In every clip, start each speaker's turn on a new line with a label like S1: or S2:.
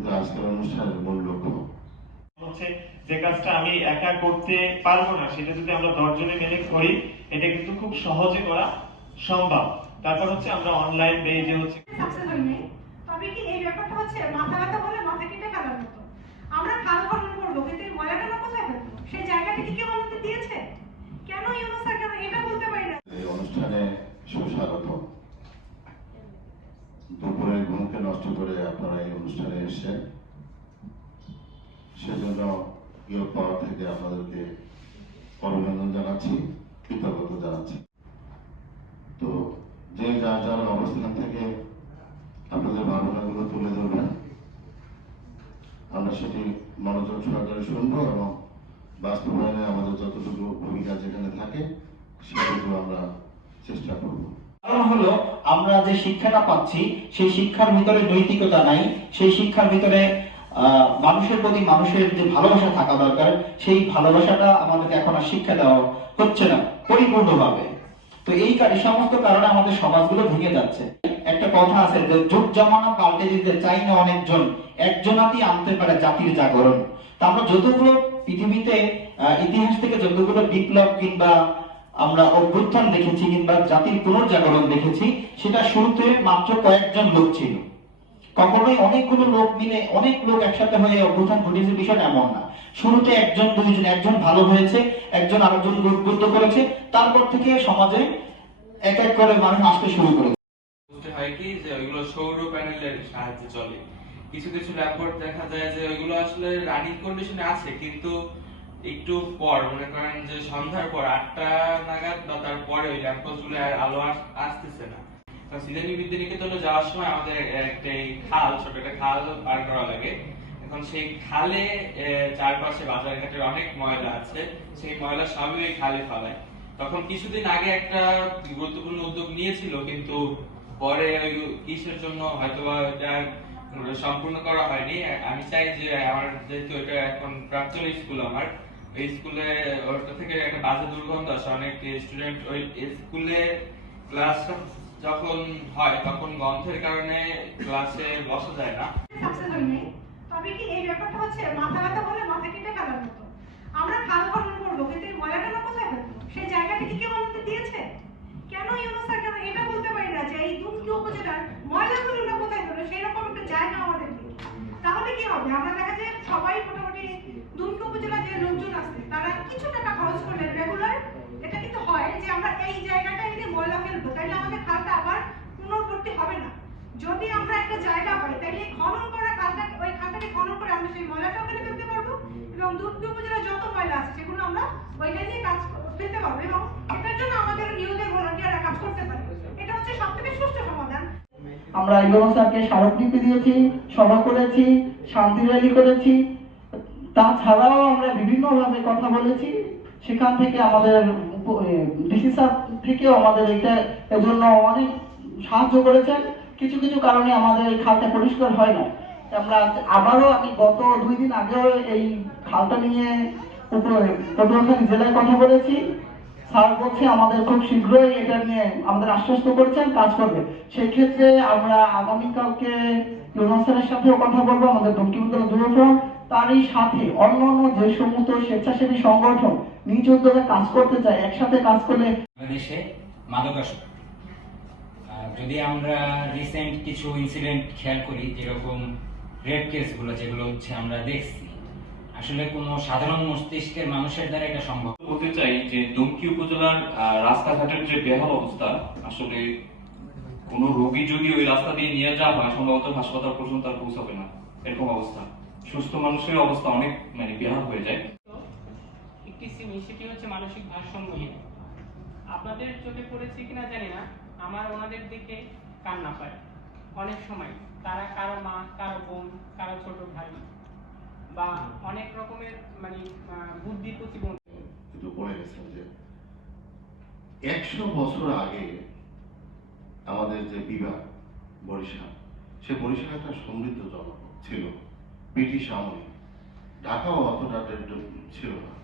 S1: কিন্তু আজকের অনুষ্ঠানের মূল লক্ষ্য।
S2: হচ্ছে যে কাজটা আমি একা করতে পারব না সেটা যদি আমরা দশজনে মিলে করি এটা কিন্তু খুব সহজে করা সম্ভব। তারপর হচ্ছে আমরা অনলাইন পেজে হচ্ছে
S3: তবে কি এই ব্যাপারটা হচ্ছে মাথা ব্যথা বলে মাথা কেটে ফেলার মতো? আমরা খাল খনন করব কিন্তু এই ময়লাটা না কোথায় ফেলব সেই জায়গাটা কি কেউ আমাদের দিয়েছে? কেন ইউনুস স্যার কেন এটা বলতে পারি না।
S1: এই অনুষ্ঠানে সুস্বাগত দুপুরের ঘুমকে নষ্ট করে এসেছেন সেজন্য ইয়োগ পাওয়ার থেকে আপনাদেরকে অভিনন্দন জানাচ্ছি, কৃতজ্ঞতা জানাচ্ছি। তো যে যার যার অবস্থান থেকে আপনাদের ভাবনাগুলো তুলে ধরবেন, আমরা সেটি মনোযোগ সহকারে শুনব এবং বাস্তবায়নে আমাদের যতটুকু ভূমিকা যেখানে থাকে, সেটুকু আমরা চেষ্টা করব।
S4: কারণ হলো আমরা যে শিক্ষাটা পাচ্ছি, সেই শিক্ষার ভিতরে নৈতিকতা নাই, সেই শিক্ষার ভিতরে মানুষের প্রতি মানুষের যে ভালোবাসা থাকা দরকার, সেই ভালোবাসাটা আমাদেরকে এখন আর শিক্ষা দেওয়া হচ্ছে না, পরিপূর্ণভাবে। তো এই সমস্ত কারণে আমাদের সমাজগুলো ভেঙে যাচ্ছে। একটা কথা আছে যে, যুগ জমানা পাল্টে দিতে চাই না অনেকজন একজনাতি আনতে পারে জাতির জাগরণ। তা আমরা যতগুলো পৃথিবীতে ইতিহাস থেকে যতগুলো বিপ্লব কিংবা আমরা অভ্যুত্থান দেখেছি কিংবা জাতির পুনর্জাগরণ দেখেছি, সেটা শুরুতে মাত্র কয়েকজন লোক ছিল। কখনোই অনেকগুলো লোক মিলে অনেক লোক একসাথে হয়ে অভ্যুত্থান ঘটিয়েছে, বিষয়টা এমন না। শুরুতে একজন, দুইজন, একজন ভালো হয়েছে, একজন আরেকজন উদ্বুদ্ধ করেছে, তারপর থেকে সমাজে এক এক করে মানুষ আসতে শুরু
S5: করে হয় কি যে ওইগুলো সৌর প্যানেলের সাহায্যে চলে। কিছু কিছু ল্যাম্পোর্ট দেখা যায় যে ওইগুলো আসলে রানিং কন্ডিশনে আছে, কিন্তু একটু পর, মনে করেন যে সন্ধ্যার পর, আটটা নাগাদ বা তারপরে ওই ল্যাম্পোস্টগুলো আর আলো আসতেছে না। সিলেনি বিদ্যানিকেতনে যাওয়ার সময় আমাদের একটা খাল, ছোট একটা খাল পার করা লাগে। এখন সেই খালে চারপাশে বাজার ঘাটের অনেক ময়লা আছে। সেই ময়লা সবই ওই খালে ফেলায়। তখন কিছুদিন আগে একটা গুরুত্বপূর্ণ উদ্যোগ নিয়েছিল, কিন্তু পরে ওই কিসের জন্য হয়তোবা এটা সম্পূর্ণ করা হয়নি। আমি চাই যে আমার, যেহেতু এটা এখন প্রাক্তন স্কুল আমার এই স্কুলে ওটা থেকে একটা বাজে দুর্গন্ধ আসে। অনেক স্টুডেন্ট ওই স্কুলে ক্লাস যখন হয়, তখন গন্ধের কারণে ক্লাসে বসা যায় না।
S3: তবে কি এই ব্যাপারটা হচ্ছে, মাথা ব্যথা বলে মাথা কেটে মতো। আমরা খনন করব, কিন্তু ময়লাটা না কোথায় ফেলব সেই জায়গাটা কি কেউ আমাদের দিয়েছে? কেন কেন এটা বলতে পারি না যে এই দুমকি উপজেলার ময়লাগুলো না কোথায় ফেলব সেই রকম একটা জায়গা আমাদের তাহলে কি হবে? আমরা দেখা যায় সবাই মোটামুটি দুমকি উপজেলার যে লোকজন আছে তারা কিছু টাকা খরচ করলে রেগুলার এটা কিন্তু হয় যে আমরা এই জায়গাটা এনে ময়লা ফেলব তাইলে আমাদের খালটা আবার পুনর্ভর্তি হবে না। যদি আমরা একটা জায়গা পাই তাহলে খনন করা খালটা ওই খালটাকে খনন করে আমরা সেই ময়লাটা ওখানে ফেলতে পারব এবং দুর্গ উপজেলার যত ময়লা আছে, সেগুলো আমরা ওইখানে নিয়ে কাজ ফেলতে পারব এবং এটার জন্য আমাদের ইউদের ভলান্টিয়াররা কাজ করতে পারে। এটা হচ্ছে সব থেকে সুষ্ঠু সমাধান।
S6: আমরা ইউনুস স্যারকে স্মারকলিপি দিয়েছি, সভা করেছি, শান্তি র্যালি করেছি। তাছাড়াও আমরা বিভিন্নভাবে কথা বলেছি। সেখান থেকে আমাদের ডিসি স্যার থেকেও আমাদের এটা এজন্য অনেক সাহায্য করেছেন। কিছু কিছু কারণে আমাদের এই খালটা পরিষ্কার হয় না আমরা আবারও আমি গত দুই দিন আগেও এই খালটা নিয়ে পটুয়াখালী জেলায় কথা বলেছি। স্যার বলছে আমাদের খুব শীঘ্রই এটা নিয়ে আমাদের আশ্বস্ত করেছেন, কাজ করবে। সেই ক্ষেত্রে আমরা আগামীকালকে ইউনুস স্যারের সাথেও কথা বলব, আমাদের দক্ষিণ উত্তর ফোরাম। তারই সাথে অন্যান্য যে সমস্ত স্বেচ্ছাসেবী সংগঠন নিজ উদ্যোগে কাজ করতে চায়, একসাথে কাজ করলে
S7: বাংলাদেশে মাদকাসক্তি। যদি আমরা রিসেন্ট কিছু ইনসিডেন্ট খেয়াল করি যেরকম রেপ কেসগুলো যেগুলো হচ্ছে আমরা দেখছি আসলে কোনো সাধারণ মস্তিষ্কের মানুষের দ্বারা এটা সম্ভব
S8: বলতে চাই যে দুমকি উপজেলার রাস্তাঘাটের যে বেহাল অবস্থা আসলে কোনো রোগী যদি ওই রাস্তা দিয়ে নিয়ে যাওয়া হয় সম্ভবত হাসপাতাল পর্যন্ত আর পৌঁছাবে না। এরকম অবস্থা। সুস্থ মানুষের অবস্থা অনেক মানে বেহাল হয়ে যায়।
S9: একটি সিমি সেটি হচ্ছে মানসিক ভারসাম্যহীন আপনাদের চোখে পড়েছে কিনা জানি না। আমার ওনাদের দিকে কান্না পায় অনেক সময় তারা কারও মা, কারও বোন, কারও ছোট ভাই বা অনেক রকমের মানে বুদ্ধি প্রতিবন্ধী।
S1: যে, একশো বছর আগে আমাদের যে বিভাগ বরিশাল, সে বরিশাল একটা সমৃদ্ধ জনপদ ছিল, ব্রিটিশ আমলে। ঢাকাও অতটা ছিল না।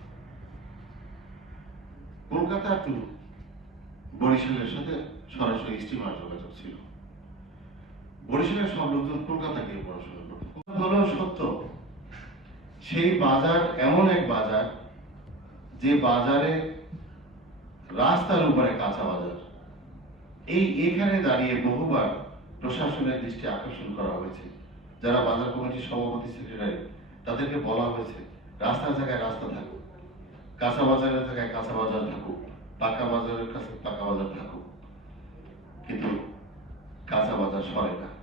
S1: কলকাতা একটু বরিশালের সাথে সরাসরি স্টিমার যোগাযোগ ছিল। বরিশালের সব লোকজন কলকাতা গিয়ে পড়াশোনা করতো। হলো সত্য। সেই বাজার, এমন এক বাজার, যে বাজারে রাস্তার উপরে কাঁচা বাজার। এই এখানে দাঁড়িয়ে বহুবার প্রশাসনের দৃষ্টি আকর্ষণ করা হয়েছে। যারা বাজার কমিটির সভাপতি সেক্রেটারি, তাদেরকে বলা হয়েছে, রাস্তার জায়গায় রাস্তা থাকুক, কাঁচা বাজারের জায়গায় কাঁচা বাজার থাকুক, পাকা বাজারের কাছে পাকা বাজার থাকুক। কিন্তু কাঁচা বাজার সরে না।